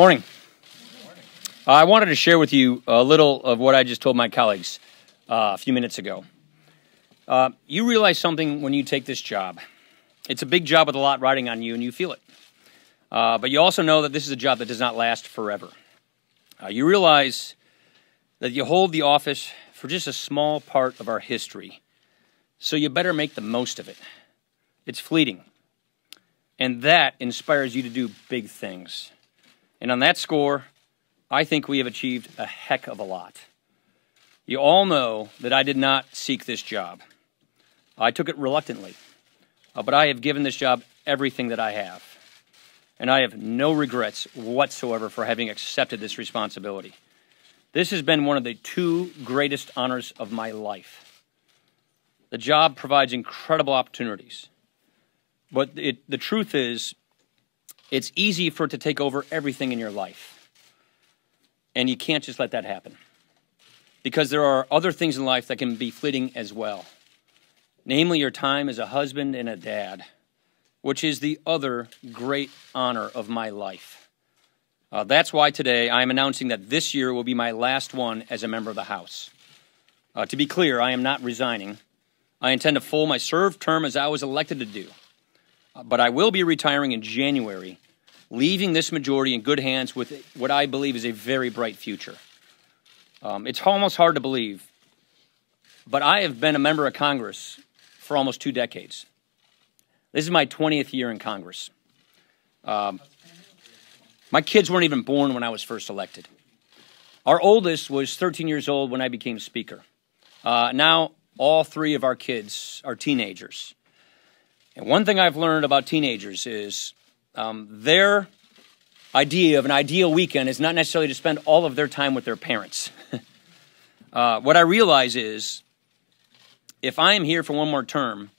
Morning. I wanted to share with you a little of what I just told my colleagues a few minutes ago. You realize something when you take this job. It's a big job with a lot riding on you, and you feel it. But you also know that this is a job that does not last forever. You realize that you hold the office for just a small part of our history, so you better make the most of it. It's fleeting, and that inspires you to do big things. And on that score, I think we have achieved a heck of a lot. You all know that I did not seek this job. I took it reluctantly, but I have given this job everything that I have. And I have no regrets whatsoever for having accepted this responsibility. This has been one of the two greatest honors of my life. The job provides incredible opportunities. But the truth is, it's easy for it to take over everything in your life. And you can't just let that happen. Because there are other things in life that can be fleeting as well. Namely, your time as a husband and a dad, which is the other great honor of my life. That's why today I am announcing that this year will be my last one as a member of the House. To be clear, I am not resigning. I intend to full my served term as I was elected to do. But I will be retiring in January, leaving this majority in good hands with what I believe is a very bright future. It's almost hard to believe, but I have been a member of Congress for almost 2 decades. This is my 20th year in Congress. My kids weren't even born when I was first elected. Our oldest was 13 years old when I became Speaker. Now, all 3 of our kids are teenagers. And one thing I've learned about teenagers is their idea of an ideal weekend is not necessarily to spend all of their time with their parents. What I realize is if I am here for one more term,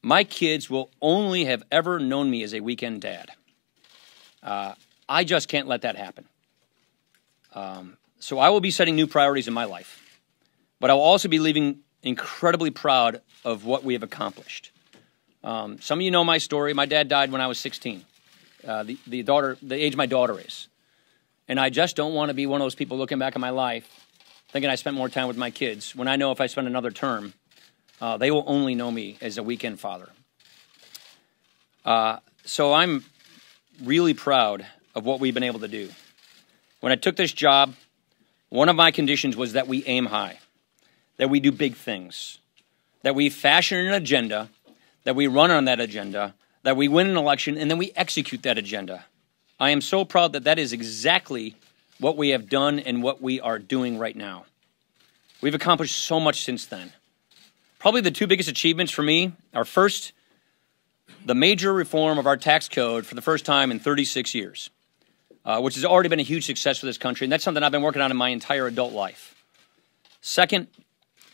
my kids will only have ever known me as a weekend dad. I just can't let that happen. So I will be setting new priorities in my life. But I will also be leaving incredibly proud of what we have accomplished. Some of you know my story. My dad died when I was 16, the age my daughter is. And I just don't want to be one of those people looking back on my life thinking I spent more time with my kids when I know if I spend another term, they will only know me as a weekend father. So I'm really proud of what we've been able to do. When I took this job, one of my conditions was that we aim high, that we do big things, that we fashion an agenda, that we run on that agenda, that we win an election, and then we execute that agenda. I am so proud that that is exactly what we have done and what we are doing right now. We've accomplished so much since then. Probably the 2 biggest achievements for me are first, the major reform of our tax code for the first time in 36 years, which has already been a huge success for this country, and that's something I've been working on in my entire adult life. Second,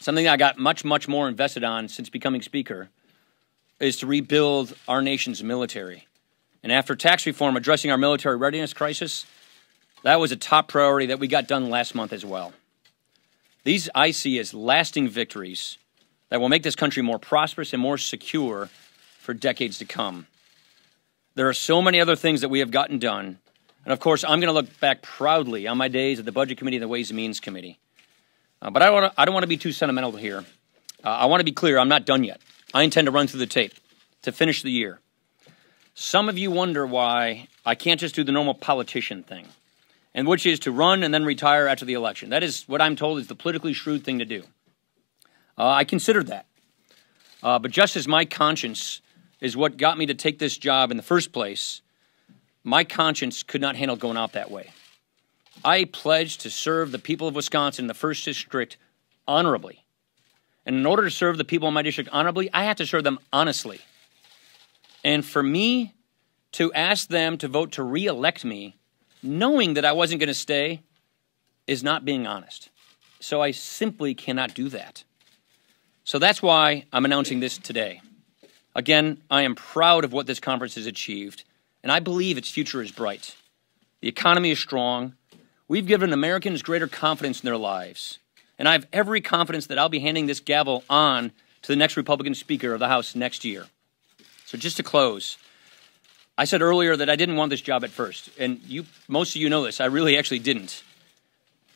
something that I got much, much more invested on since becoming Speaker is to rebuild our nation's military. And after tax reform addressing our military readiness crisis, that was a top priority that we got done last month as well. These I see as lasting victories that will make this country more prosperous and more secure for decades to come. There are so many other things that we have gotten done. And of course, I'm going to look back proudly on my days at the Budget Committee and the Ways and Means Committee. But I don't want to be too sentimental here. I want to be clear, I'm not done yet. I intend to run through the tape to finish the year. Some of you wonder why I can't just do the normal politician thing, and which is to run and then retire after the election. That is what I'm told is the politically shrewd thing to do. I considered that. But just as my conscience is what got me to take this job in the first place, my conscience could not handle going out that way. I pledged to serve the people of Wisconsin, the 1st District, honorably. And in order to serve the people in my district honorably, I have to serve them honestly. And for me to ask them to vote to re-elect me, knowing that I wasn't going to stay, is not being honest. So I simply cannot do that. So that's why I'm announcing this today. Again, I am proud of what this conference has achieved, and I believe its future is bright. The economy is strong. We've given Americans greater confidence in their lives. And I have every confidence that I'll be handing this gavel on to the next Republican Speaker of the House next year. So just to close, I said earlier that I didn't want this job at first, and most of you know this. I really actually didn't.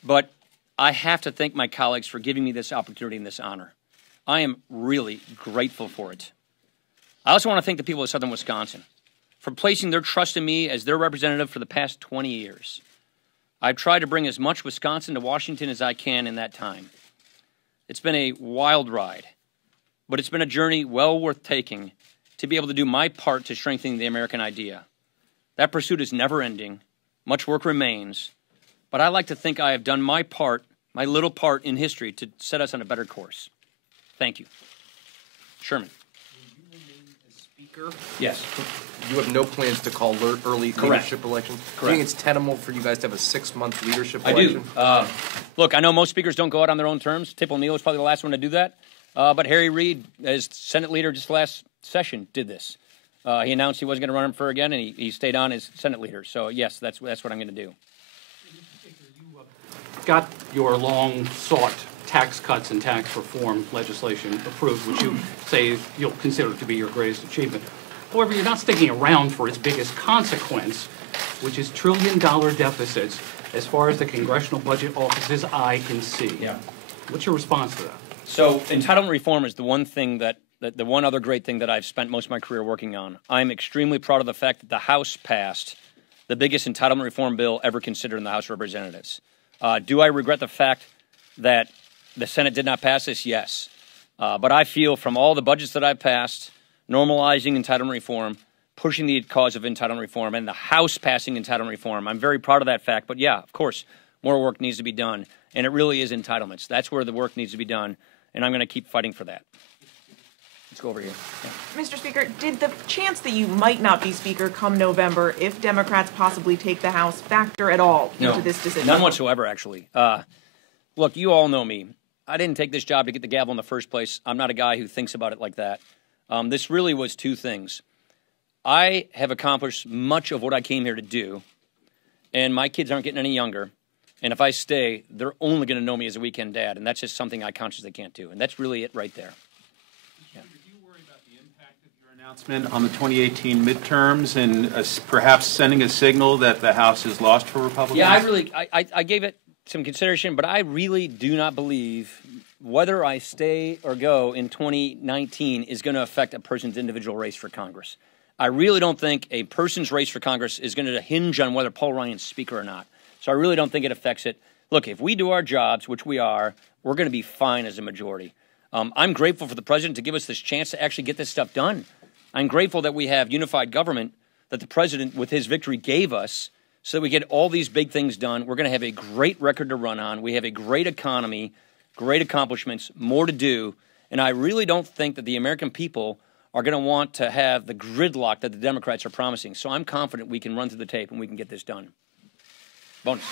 But I have to thank my colleagues for giving me this opportunity and this honor. I am really grateful for it. I also want to thank the people of Southern Wisconsin for placing their trust in me as their representative for the past 20 years. I've tried to bring as much Wisconsin to Washington as I can in that time. It's been a wild ride, but it's been a journey well worth taking to be able to do my part to strengthening the American idea. That pursuit is never ending. Much work remains, but I like to think I have done my part, my little part in history to set us on a better course. Thank you. Sherman. Will you remain as Speaker? Yes. You have no plans to call early leadership elections? Correct. Do you think it's tenable for you guys to have a 6-month leadership I election? do. Look, I know most speakers don't go out on their own terms. Tip O'Neill was probably the last one to do that. But Harry Reid, as Senate leader just last session, did this. He announced he wasn't going to run for again, and he stayed on as Senate leader. So, yes, that's what I'm going to do. You got your long-sought tax cuts and tax reform legislation approved, which you say you'll consider to be your greatest achievement. However, you're not sticking around for its biggest consequence, which is trillion-dollar deficits as far as the Congressional Budget Office's eye can see. Yeah. What's your response to that? So entitlement reform is the one thing the one other great thing that I've spent most of my career working on. I'm extremely proud of the fact that the House passed the biggest entitlement reform bill ever considered in the House of Representatives. Do I regret the fact that the Senate did not pass this? Yes. But I feel from all the budgets that I've passed, normalizing entitlement reform, pushing the cause of entitlement reform, and the House passing entitlement reform, I'm very proud of that fact. But yeah, of course, more work needs to be done. And it really is entitlements. That's where the work needs to be done. And I'm going to keep fighting for that. Let's go over here. Yeah. Mr. Speaker, did the chance that you might not be Speaker come November, if Democrats possibly take the House, factor at all into this decision? None whatsoever, actually. Look, you all know me. I didn't take this job to get the gavel in the first place. I'm not a guy who thinks about it like that. This really was two things. I have accomplished much of what I came here to do, and my kids aren't getting any younger. And if I stay, they're only going to know me as a weekend dad, and that's just something I consciously can't do. And that's really it right there. Yeah. Do you worry about the impact of your announcement on the 2018 midterms and perhaps sending a signal that the House is lost for Republicans? Yeah, I gave it some consideration, but I really do not believe whether I stay or go in 2019 is going to affect a person's individual race for Congress. I really don't think a person's race for Congress is going to hinge on whether Paul Ryan's Speaker or not. So I really don't think it affects it. Look, if we do our jobs, which we are, we're going to be fine as a majority. I'm grateful for the president to give us this chance to actually get this stuff done. I'm grateful that we have unified government that the president, with his victory, gave us so that we get all these big things done. We're going to have a great record to run on. We have a great economy, great accomplishments, more to do. And I really don't think that the American people are going to want to have the gridlock that the Democrats are promising. So I'm confident we can run through the tape and we can get this done. Bonus.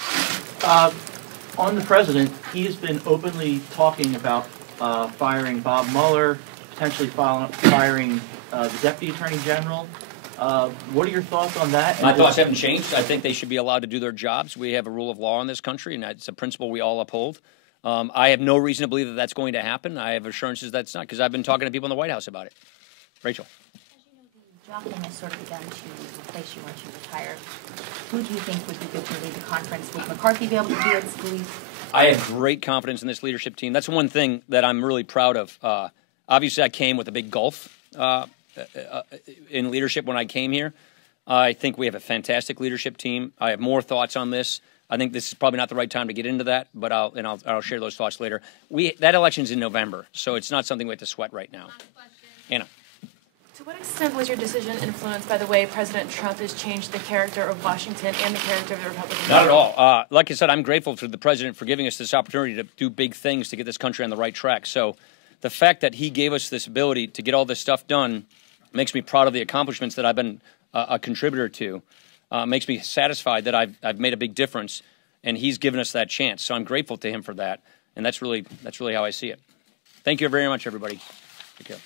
On the president, he has been openly talking about firing Bob Mueller, potentially firing the Deputy Attorney General. What are your thoughts on that? My thoughts haven't changed. I think they should be allowed to do their jobs. We have a rule of law in this country, and that's a principle we all uphold. I have no reason to believe that that's going to happen. I have assurances that's not, because I've been talking to people in the White House about it. Rachel. As you know, the jockeying has sort of begun to replace you once you retire. Who do you think would be good to lead the conference? Would McCarthy be able to do it? Scalise? I have great confidence in this leadership team. That's one thing that I'm really proud of. Obviously, I came with a big gulf in leadership when I came here. I think we have a fantastic leadership team. I have more thoughts on this. I think this is probably not the right time to get into that, but I'll share those thoughts later. That election's in November, so it's not something we have to sweat right now. Anna. To what extent was your decision influenced by the way President Trump has changed the character of Washington and the character of the Republican Party? Not at all. Like I said, I'm grateful to the president for giving us this opportunity to do big things to get this country on the right track. So the fact that he gave us this ability to get all this stuff done makes me proud of the accomplishments that I've been a contributor to. Makes me satisfied that I've made a big difference, and he's given us that chance. So I'm grateful to him for that, and that's really how I see it. Thank you very much, everybody. Take care.